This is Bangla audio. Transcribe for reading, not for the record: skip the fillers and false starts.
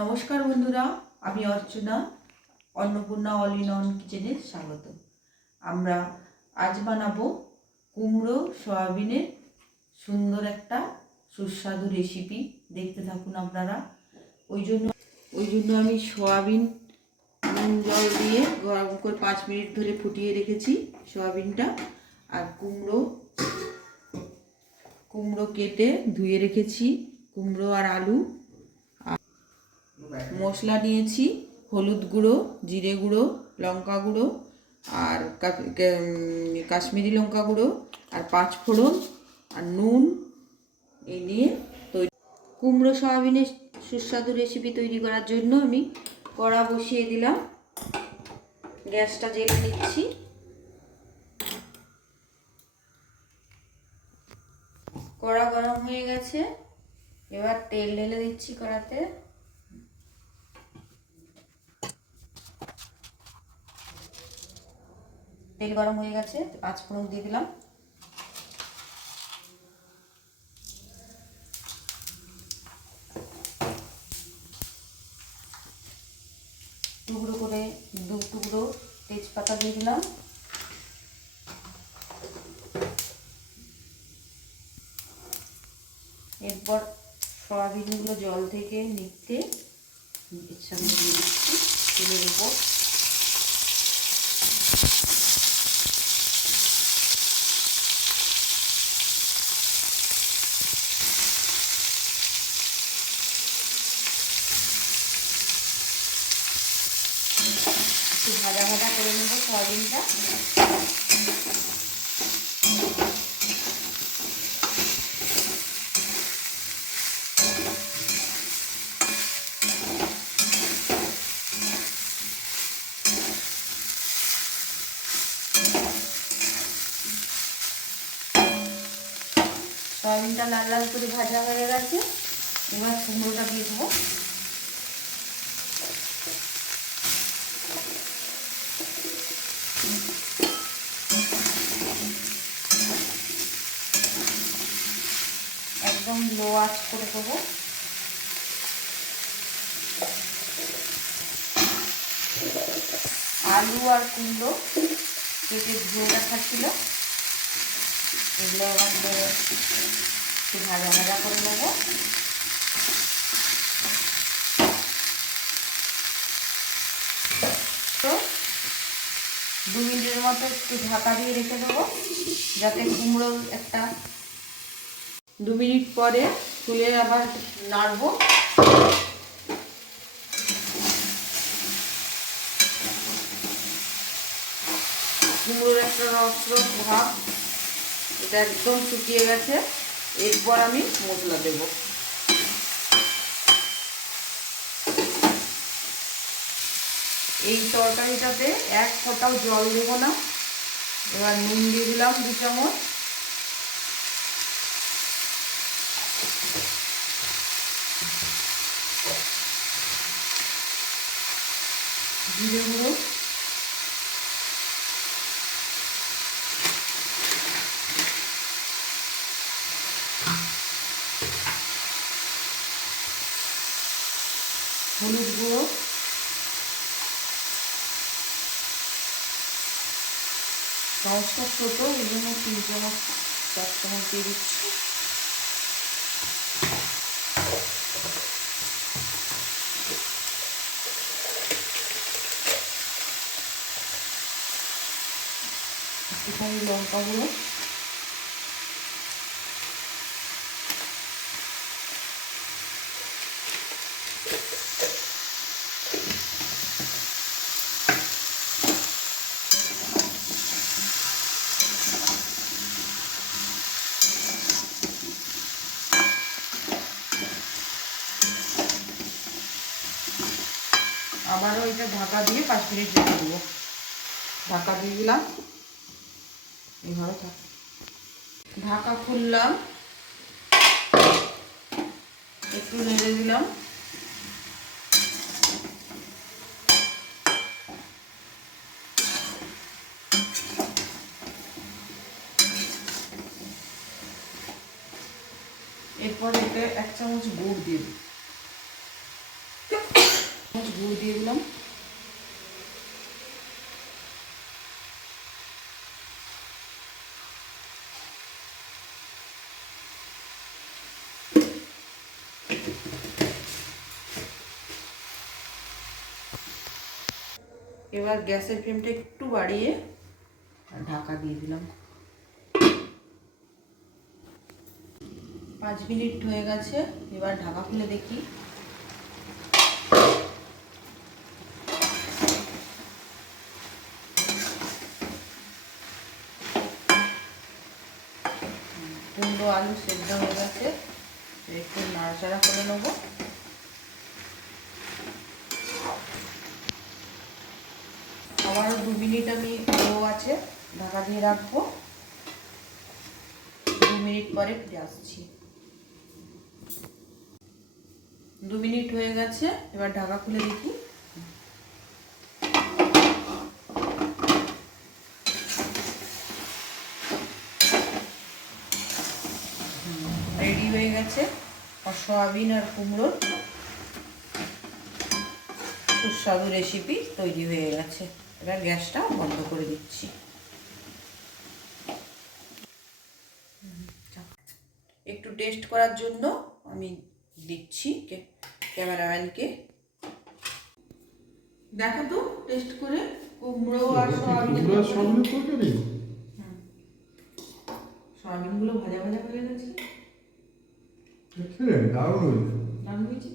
নমস্কার বন্ধুরা, আমি অর্চনা। অন্নপূর্ণা অল ইন অন কিচেনে স্বাগত। আমরা আজ বানাবো কুমড়ো সয়াবিনের সুন্দর একটা সুস্বাদু রেসিপি। দেখতে থাকুন আপনারা। ওই জন্য আমি সয়াবিন নুন জল দিয়ে গরম করে 5 মিনিট ধরে ফুটিয়ে রেখেছি সয়াবিনটা। আর কুমড়ো কেটে ধুয়ে রেখেছি, কুমড়ো আর আলু। মশলা নিয়েছি হলুদ গুঁড়ো, জিরে গুঁড়ো, লঙ্কা গুঁড়ো আর কাশ্মীরি লঙ্কা গুঁড়ো আর 5 ফোড়ন আর নুন। এই নিয়ে কুমড়ো সয়াবিনের সুস্বাদু রেসিপি তৈরি করার জন্য আমি কড়া বসিয়ে দিলাম। গ্যাসটা জ্বেলে নিচ্ছি। কড়া গরম হয়ে গেছে, এবার তেল ঢেলে দিচ্ছি কড়াতে। তেল গরম হয়ে গেছে, 5 ফোড়ন দিয়ে দিলাম। টুকরো করে 2 টুকরো তেজপাতা দিয়ে দিলাম। এরপর সয়াবিনগুলো জল থেকে নিতে এর সামনে দিয়ে দিচ্ছি তেলের উপর। একটু ভাজা ভাজা করে নেব সয়াবিনটা। সয়াবিনটা লাল লাল করে ভাজা হয়ে গেছে, এবার কুমড়োটা দিয়ে দেবো। একদম লো আঁচ করে দেবো। আলু আর কুমড়ো কেটে ধুয়ে রাখা ছিল, এগুলো এবার একটু ভাজা ভাজা করে নেব। তো 2 মিনিটের মতো একটু ঢাকা দিয়ে রেখে দেবো, যাতে কুমড়ো 2 মিনিট পরে তুলে আবার নাড়বো। কুমড়োর একটা রস ভাব, এটা একদম শুকিয়ে গেছে। এরপর আমি মশলা দেব। এই তরকারিটাতে 1 ফোঁটাও জল দেব না। এবার নুন দিয়ে দিলাম 2 চামচ। জিরে গুঁড়ো, হলুদ গুঁড়ো, চামচটা ছোটো, এই জন্য 3 চামচ 4 চামচ দিয়ে দিচ্ছি। একটুখানি লঙ্কা গুঁড়ো, আবারও এটা ঢাকা দিয়ে 5 মিনিট রেখে দেবো। ঢাকা দিয়ে দিলাম, এইভাবে ঢাকা খুললাম, একটু নেড়ে দিলাম। এরপর এতে 1 চামচ গুড় দিয়ে দিই। চামচ গুঁড়ো দিয়ে দিলাম। এবার গ্যাসের ফ্লেমটা একটু বাড়িয়ে ঢাকা দিয়ে দিলাম। 5 মিনিট হয়ে গেছে, এবার ঢাকা খুলে দেখি। কুমড়ো আলু সেদ্ধ হয়ে গেছে, একটু নাড়াচাড়া করে নেবো। আবারও 2 মিনিট আমি লো আছে ঢাকা দিয়ে রাখবো। 2 মিনিট পরে ফিরে আসছি। 2 মিনিট হয়ে গেছে, এবার ঢাকা খুলে দেখি। রেডি হয়ে গেছে সয়াবিন আর কুমড়োর সুস্বাদু রেসিপি তৈরি হয়ে গেছে। এবার গ্যাসটা বন্ধ করে দিচ্ছি। একটু টেস্ট করার জন্য আমি দিচ্ছি ক্যামেরাম্যানকে। দেখো তো টেস্ট করে কুমড়ো আর সয়াবিনগুলো ভাজা ভাজা হয়ে গেছে। দারুণ হয়েছে।